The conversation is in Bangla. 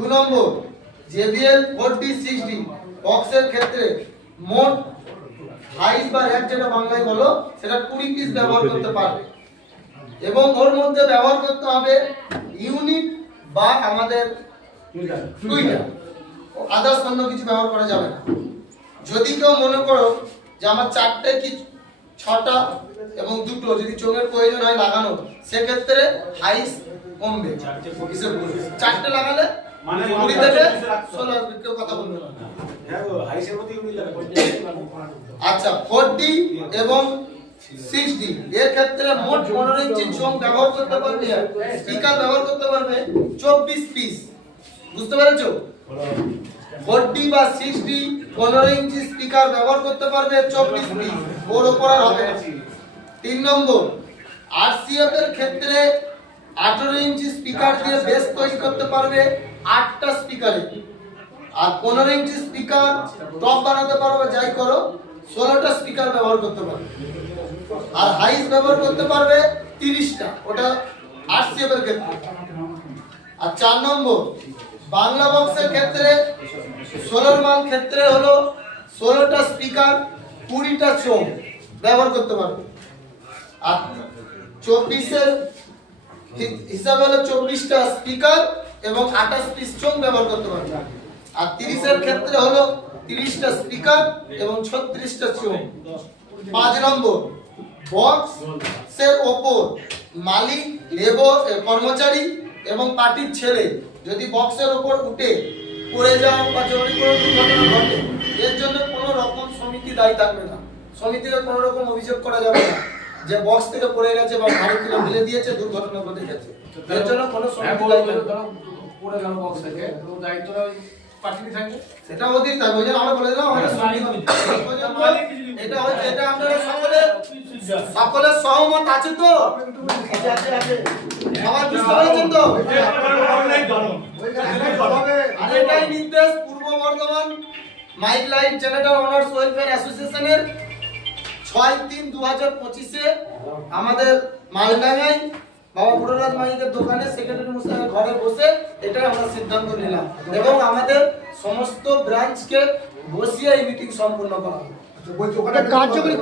2 নম্বর JBL 4D6D বক্সের ক্ষেত্রে মোট হাইস বা র্যাক যেটা বাংলায় বলো সেটা 20 পিস ব্যবহার করতে পারবে এবং ওর মধ্যে ব্যবহার করতে হবে ইউনিট বা আমাদের টুইটার আদার্স অন্য কিছু ব্যবহার করা যাবে না। যদি কেউ মনে করো যে আমার 4টে কি 6টা এবং 2টো যদি চোখের প্রয়োজন হয় লাগানো সেক্ষেত্রে হাইস কমবে। 4টে লাগালে মানে 20 থেকে 16 কেউ কথা বলবে না। আচ্ছা 4D এবং 6D এর ক্ষেত্রে মোট 15 ইঞ্চি চোখ ব্যবহার করতে পারবে, স্পিকার ব্যবহার করতে পারবে 24 পিস। বুঝতে পেরেছো? 4D বা 6D 15 ইঞ্চি স্পিকার ব্যবহার করতে পারবে 24 পিস, ওর উপর আর হবে না। 3 নম্বর RCF এর ক্ষেত্রে 18 ইঞ্চি স্পিকার দিয়ে বেস তৈরি করতে পারবে 8টা স্পিকারে, আর 15 ইঞ্চি স্পিকার টপ বানাতে পারবে, যাই করো 16টা স্পিকার ব্যবহার করতে পারবে, আর হাইস ব্যবহার করতে পারবে 30টা, ওটা RCF এর ক্ষেত্রে। আর 4 নম্বর বাংলা বক্সের ক্ষেত্রে 16 মান ক্ষেত্রে হলো 16টা স্পিকার 20টা চোখ ব্যবহার করতে পারবে, আর 24 এর হিসাবে হলো 24টা স্পিকার এবং 28 পিস চোখ ব্যবহার করতে পারবে, আর 30 এর ক্ষেত্রে হলো 30টা স্পিকার এবং 36টা চোখ। 5 নম্বর বক্সের ওপর মালিক, লেবার, কর্মচারী এবং পার্টির ছেলে যদি বক্সের ওপর উঠে পড়ে যাও বা যদি কোনো দুর্ঘটনা ঘটে এর জন্য কোনো রকম সমিতি দায়ী থাকবে না। সমিতিকে কোনো রকম অভিযোগ করা যাবে না যে বক্স থেকে পড়ে গেছে বা গাড়ি থেকে ফেলে দিয়েছে, দুর্ঘটনা ঘটে গেছে, এর জন্য কোনো সমিতি দায়ী থাকবে না। পড়ে গেল বক্স থেকে, তো দায়িত্বটা পার্টি থাকবে, সেটা ওদের থাকবে। ওই যে আমরা বলে দিলাম আমাদের এটা হচ্ছে, এটা আপনারা সকলের সহমত আছে তো? আবার বুঝতে পারছেন তো? আর এটাই নির্দেশ Purba Bardhaman mike light generator owners welfare অ্যাসোসিয়েশনের 6/3/2025 আমাদের মালডাঙ্গায় বাবা পুররাজ মাইকের দোকানে সেক্রেটারি মশাইয়ের ঘরে বসে এটা আমরা সিদ্ধান্ত নিলাম এবং আমাদের সমস্ত ব্রাঞ্চকে বসিয়ে এই মিটিং সম্পূর্ণ করা হবে। কার্যকরী